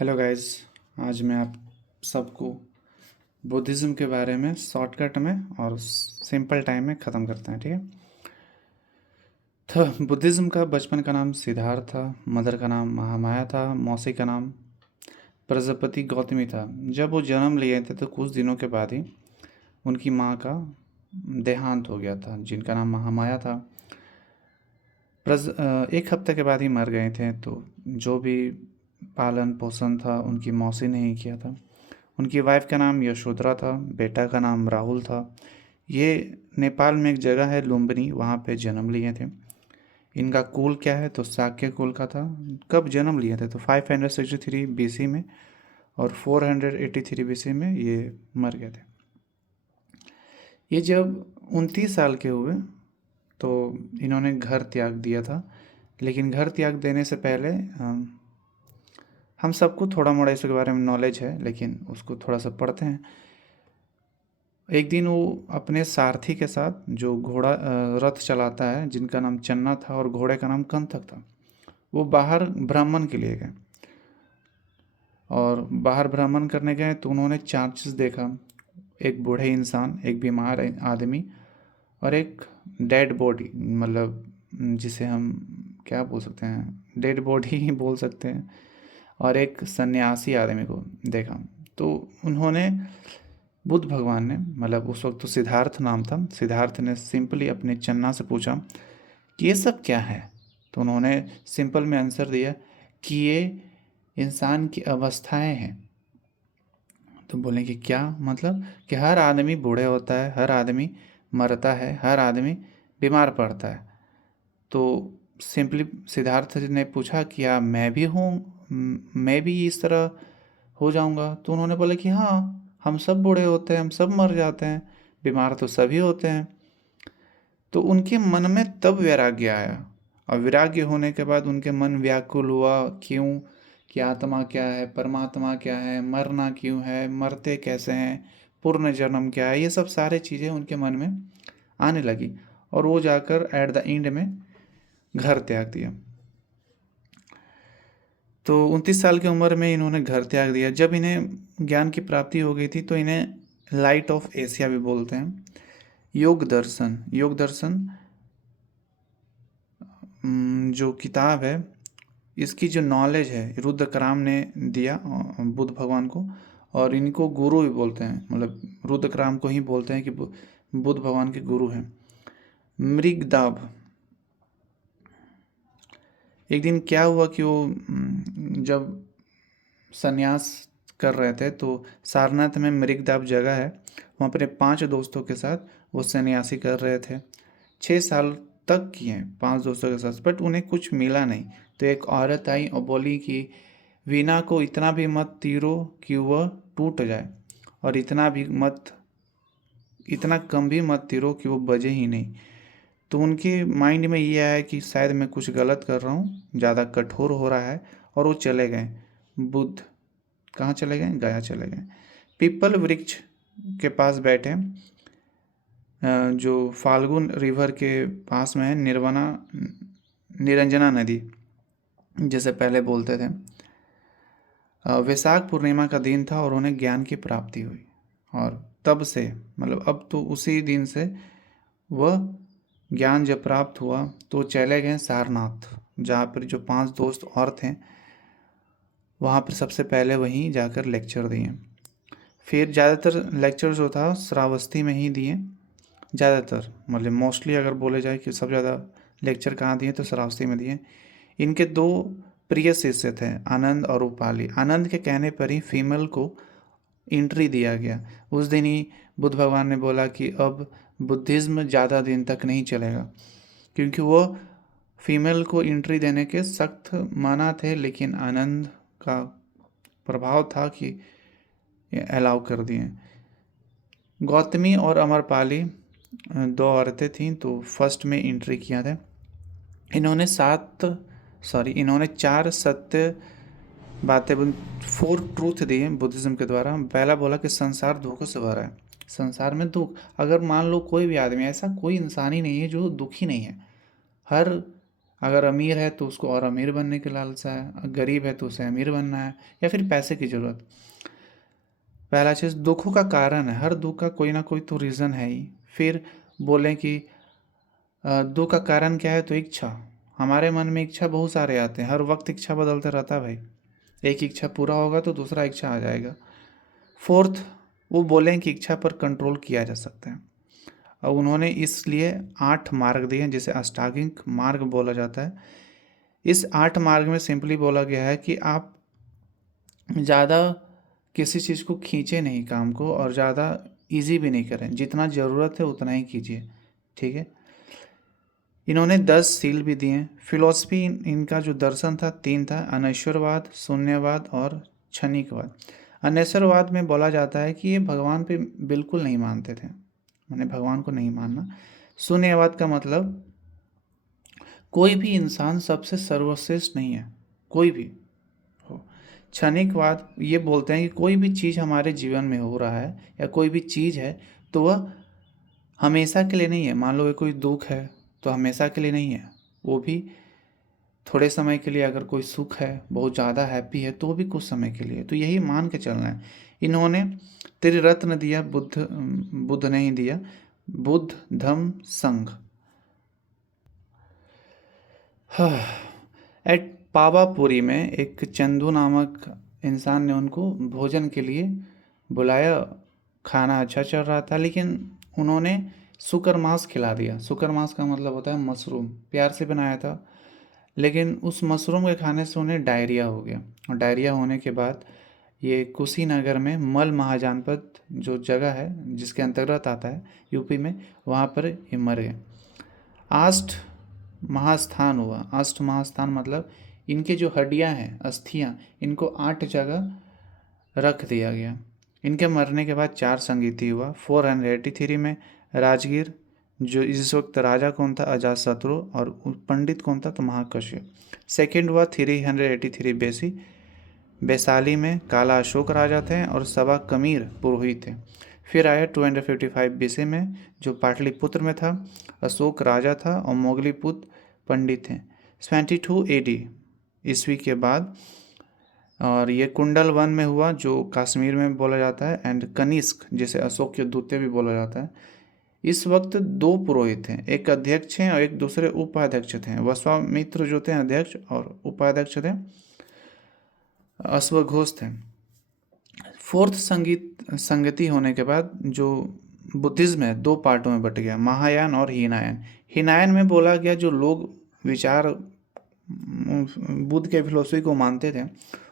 Hello guys. आज मैं आप सबको बुद्धिज़्म के बारे में शॉर्टकट में और सिंपल टाइम में ख़त्म करते हैं, ठीक है। तो बुद्धिज़्म का बचपन का नाम सिद्धार्थ था, मदर का नाम महामाया था, मौसी का नाम प्रजापति गौतमी था। जब वो जन्म लिए थे तो कुछ दिनों के बाद ही उनकी माँ का देहांत हो गया था, जिनका नाम महामाया था। एक हफ्ते के बाद ही मर गए थे। तो जो भी पालन पोषण था उनकी मौसी ने ही किया था। उनकी वाइफ का नाम यशोधरा था, बेटा का नाम राहुल था। ये नेपाल में एक जगह है लुम्बिनी, वहाँ पे जन्म लिए थे। इनका कुल क्या है तो शाक्य कुल का था। कब जन्म लिए थे तो 563 बीसी में, और 483 बीसी में ये मर गए थे। ये जब 29 साल के हुए तो इन्होंने घर त्याग दिया था। लेकिन घर त्याग देने से पहले हम सबको थोड़ा मोड़ा इसके बारे में नॉलेज है, लेकिन उसको थोड़ा सा पढ़ते हैं। एक दिन वो अपने सारथी के साथ, जो घोड़ा रथ चलाता है, जिनका नाम चन्ना था और घोड़े का नाम कंथक था, वो बाहर भ्रमण के लिए गए। और बाहर भ्रमण करने गए तो उन्होंने चार चीज़ देखा। एक बूढ़े इंसान, एक बीमार आदमी, और एक डेड बॉडी, मतलब जिसे हम क्या बोल सकते हैं, डेड बॉडी ही बोल सकते हैं, और एक सन्यासी आदमी को देखा। तो उन्होंने, बुद्ध भगवान ने, मतलब उस वक्त तो सिद्धार्थ नाम था, सिद्धार्थ ने सिंपली अपने चन्ना से पूछा कि ये सब क्या है। तो उन्होंने सिंपल में आंसर दिया कि ये इंसान की अवस्थाएं हैं। तो बोले कि क्या मतलब, कि हर आदमी बूढ़े होता है, हर आदमी मरता है, हर आदमी बीमार पड़ता है। तो सिंपली सिद्धार्थ ने पूछा कि क्या मैं भी हूँ, मैं भी इस तरह हो जाऊंगा। तो उन्होंने बोला कि हाँ, हम सब बूढ़े होते हैं, हम सब मर जाते हैं, बीमार तो सभी होते हैं। तो उनके मन में तब वैराग्य आया, और वैराग्य होने के बाद उनके मन व्याकुल हुआ। क्यों, कि आत्मा क्या है, परमात्मा क्या है, मरना क्यों है, मरते कैसे हैं, पूर्ण जन्म क्या है, ये सब सारे चीज़ें उनके मन में आने लगी। और वो जाकर एट द एंड में घर त्याग दिया। तो 29 साल की उम्र में इन्होंने घर त्याग दिया। जब इन्हें ज्ञान की प्राप्ति हो गई थी तो इन्हें लाइट ऑफ एशिया भी बोलते हैं। योग दर्शन, योग दर्शन जो किताब है, इसकी जो नॉलेज है रुद्रक्राम ने दिया बुद्ध भगवान को। और इनको गुरु भी बोलते हैं, मतलब रुद्रक्राम को ही बोलते हैं कि बुद्ध भगवान के गुरु हैं। मृगदाब, एक दिन क्या हुआ कि वो जब संन्यास कर रहे थे तो सारनाथ में मृगदाब जगह है, वहाँ पर 5 दोस्तों के साथ वो सन्यासी कर रहे थे। 6 साल तक किए 5 दोस्तों के साथ, बट उन्हें कुछ मिला नहीं। तो एक औरत आई और बोली कि वीणा को इतना भी मत तीरो कि वह टूट जाए, और इतना कम भी मत तीरो कि वो बजे ही नहीं। तो उनके माइंड में ये आया कि शायद मैं कुछ गलत कर रहा हूँ, ज़्यादा कठोर हो रहा है, और वो चले गए। बुद्ध कहाँ चले गए, गया चले गए। पीपल वृक्ष के पास बैठे, जो फाल्गुन रिवर के पास में है, निरंजना नदी जैसे पहले बोलते थे। वैशाख पूर्णिमा का दिन था और उन्हें ज्ञान की प्राप्ति हुई। और तब से, मतलब अब तो उसी दिन से वह ज्ञान जब प्राप्त हुआ तो चले गए सारनाथ, जहाँ पर जो 5 दोस्त और थे, वहाँ पर सबसे पहले वहीं जाकर लेक्चर दिए। फिर ज़्यादातर लेक्चर जो था श्रावस्ती में ही दिए, ज़्यादातर, मतलब मोस्टली अगर बोले जाए कि सबसे ज़्यादा लेक्चर कहाँ दिए तो श्रावस्ती में दिए। इनके 2 प्रिय शिष्य थे, आनंद और उपाली। आनंद के कहने पर ही फीमेल को एंट्री दिया गया। उस दिन ही बुद्ध भगवान ने बोला कि अब बुद्धिज़्म ज़्यादा दिन तक नहीं चलेगा, क्योंकि वो फीमेल को एंट्री देने के सख्त माना थे। लेकिन आनंद का प्रभाव था कि अलाउ कर दिए। गौतमी और अमरपाली 2 औरतें थीं, तो फर्स्ट में एंट्री किया था। इन्होंने 4 सत्य बातें, 4 ट्रूथ दिए बुद्धिज़्म के द्वारा। पहला बोला कि संसार दुखों से भरा है। संसार में दुख, अगर मान लो कोई भी आदमी, ऐसा कोई इंसान ही नहीं है जो दुखी नहीं है। हर अगर अमीर है तो उसको और अमीर बनने की लालसा है, अगर गरीब है तो उसे अमीर बनना है, या फिर पैसे की ज़रूरत। पहला चीज़ दुखों का कारण है, हर दुख का कोई ना कोई तो रीज़न है ही। फिर बोलें कि दुख का कारण क्या है, तो इच्छा। हमारे मन में इच्छा बहुत सारे आते हैं, हर वक्त इच्छा बदलता रहता है भाई। एक इच्छा पूरा होगा तो दूसरा इच्छा आ जाएगा। फोर्थ, वो बोलें कि इच्छा पर कंट्रोल किया जा सकता है। अब उन्होंने इसलिए 8 मार्ग दिए हैं, जिसे अष्टांगिक मार्ग बोला जाता है। इस 8 मार्ग में सिंपली बोला गया है कि आप ज़्यादा किसी चीज़ को खींचे नहीं काम को, और ज़्यादा इजी भी नहीं करें, जितना ज़रूरत है उतना ही कीजिए, ठीक है। इन्होंने 10 सील भी दिए हैं। फिलॉसफी इनका जो दर्शन था 3 था, अनैश्वरवाद, शून्यवाद और क्षणिकवाद। अनैश्वरवाद में बोला जाता है कि ये भगवान पे बिल्कुल नहीं मानते थे, मैंने भगवान को नहीं मानना। शून्यवाद का मतलब कोई भी इंसान सबसे सर्वश्रेष्ठ नहीं है, कोई भी हो। क्षणिकवाद ये बोलते हैं कि कोई भी चीज़ हमारे जीवन में हो रहा है या कोई भी चीज़ है तो वह हमेशा के लिए नहीं है। मान लो ये कोई दुख है तो हमेशा के लिए नहीं है, वो भी थोड़े समय के लिए। अगर कोई सुख है, बहुत ज़्यादा हैप्पी है, तो वो भी कुछ समय के लिए। तो यही मान के चलना है। इन्होंने त्रिरत्न दिया, बुद्ध ने ही दिया, बुद्ध धम्म संघ। एट पावापुरी में एक चंदू नामक इंसान ने उनको भोजन के लिए बुलाया। खाना अच्छा चल रहा था, लेकिन उन्होंने सुकर मांस खिला दिया। सुकर मांस का मतलब होता है मशरूम, प्यार से बनाया था। लेकिन उस मशरूम के खाने से उन्हें डायरिया हो गया, और डायरिया होने के बाद ये कुशीनगर में मल महाजनपद जो जगह है जिसके अंतर्गत आता है यूपी में, वहाँ पर ये मर गए। आष्ट महास्थान हुआ। अष्ट महास्थान मतलब इनके जो हड्डियां हैं, अस्थियां, इनको 8 जगह रख दिया गया। इनके मरने के बाद 4 संगीति हुआ। 483 में राजगीर, जो इस वक्त राजा कौन था, अजातशत्रु, और पंडित कौन था, तो महाकश्यप। सेकेंड हुआ 383 बेसी, वैशाली में काला अशोक राजा थे और सवा कमीर पुरोहित थे। फिर आया 255 बीसी में, जो पाटलिपुत्र में था, अशोक राजा था और मोगलीपुत्र पंडित थे। 22 एडी ईस्वी के बाद, और ये कुंडल वन में हुआ, जो कश्मीर में बोला जाता है, एंड कनिष्क, जिसे अशोक के दूते भी बोला जाता है। इस वक्त 2 पुरोहित थे, एक अध्यक्ष हैं और एक दूसरे उपाध्यक्ष थे। वस्वामित्र जो थे अध्यक्ष, और उपाध्यक्ष थे अश्वघोष थे। फोर्थ संगति होने के बाद जो बुद्धिज्म है 2 पार्टों में बट गया, महायान और हीनायन। हीनायन में बोला गया जो लोग विचार बुद्ध के फिलोसफी को मानते थे,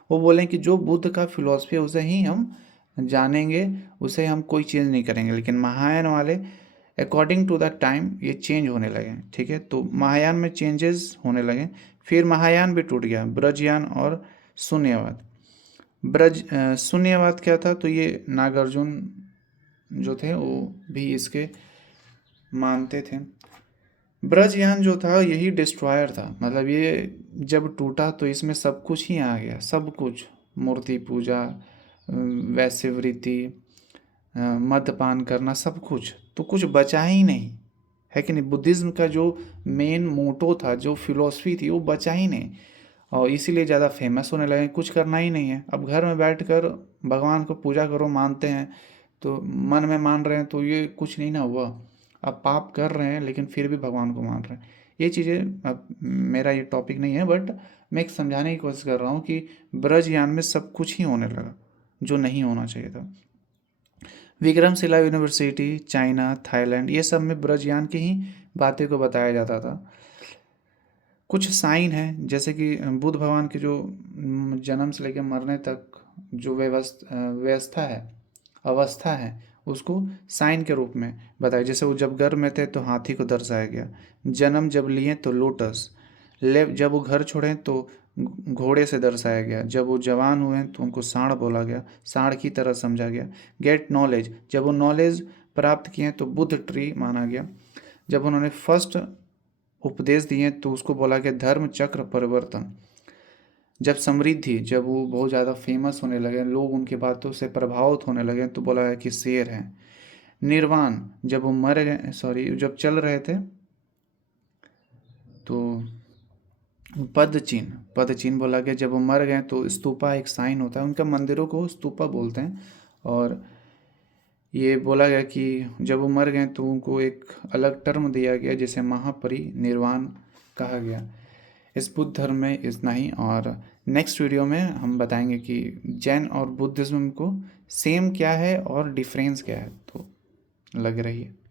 वो बोले कि जो बुद्ध का फिलोसफी है उसे ही हम जानेंगे, उसे हम कोई चेंज नहीं करेंगे। लेकिन महायान वाले अकॉर्डिंग टू द टाइम ये चेंज होने लगे, ठीक है। तो महायान में चेंजेस होने लगे। फिर महायान भी टूट गया, ब्रजयान और शून्यवाद। शून्यवाद क्या था, तो ये नागार्जुन जो थे वो भी इसके मानते थे। ब्रजयान जो था यही डिस्ट्रॉयर था, मतलब ये जब टूटा तो इसमें सब कुछ ही आ गया, सब कुछ। मूर्ति पूजा, वैश्यवृत्ति, मद्यपान करना, सब कुछ, तो कुछ बचा ही नहीं, है कि नहीं। बुद्धिज़्म का जो मेन मोटो था, जो फिलॉसफी थी, वो बचा ही नहीं, और इसीलिए ज़्यादा फेमस होने लगे। कुछ करना ही नहीं है, अब घर में बैठकर भगवान को पूजा करो, मानते हैं तो मन में मान रहे हैं, तो ये कुछ नहीं ना हुआ। अब पाप कर रहे हैं लेकिन फिर भी भगवान को मान रहे हैं। ये चीज़ें, अब मेरा ये टॉपिक नहीं है, बट मैं एक समझाने की कोशिश कर रहा हूँ कि ब्रजयान में सब कुछ ही होने लगा जो नहीं होना चाहिए था। विक्रमशिला यूनिवर्सिटी, चाइना, थाईलैंड, ये सब में ब्रजयान की ही बातें को बताया जाता था। कुछ साइन है, जैसे कि बुद्ध भगवान के जो जन्म से लेकर मरने तक जो व्यवस्था है, अवस्था है, उसको साइन के रूप में बताया। जैसे वो जब गर्भ में थे तो हाथी को दर्शाया गया, जन्म जब लिए तो लोटस, ले जब वो घर छोड़े तो घोड़े से दर्शाया गया, जब वो जवान हुए तो उनको सांड बोला गया, सांड की तरह समझा गया। गेट नॉलेज, जब वो नॉलेज प्राप्त किए तो बुद्ध ट्री माना गया। जब उन्होंने फर्स्ट उपदेश दिए तो उसको बोला गया धर्म चक्र परिवर्तन। जब समृद्धि, जब वो बहुत ज़्यादा फेमस होने लगे, लोग उनकी बातों से प्रभावित होने लगे, तो बोला है कि शेर हैं। निर्वाण, जब वो मर गए, सॉरी, जब चल रहे थे तो पद चिन्ह, पद चिन्ह बोला गया। जब वो मर गए तो स्तूपा एक साइन होता है, उनका मंदिरों को स्तूपा बोलते हैं। और ये बोला गया कि जब वो मर गए तो उनको एक अलग टर्म दिया गया जिसे महापरिनिर्वाण कहा गया। इस बुद्ध धर्म में इतना ही, और नेक्स्ट वीडियो में हम बताएंगे कि जैन और बुद्धिज़्म को सेम क्या है और डिफरेंस क्या है। तो लग रही है।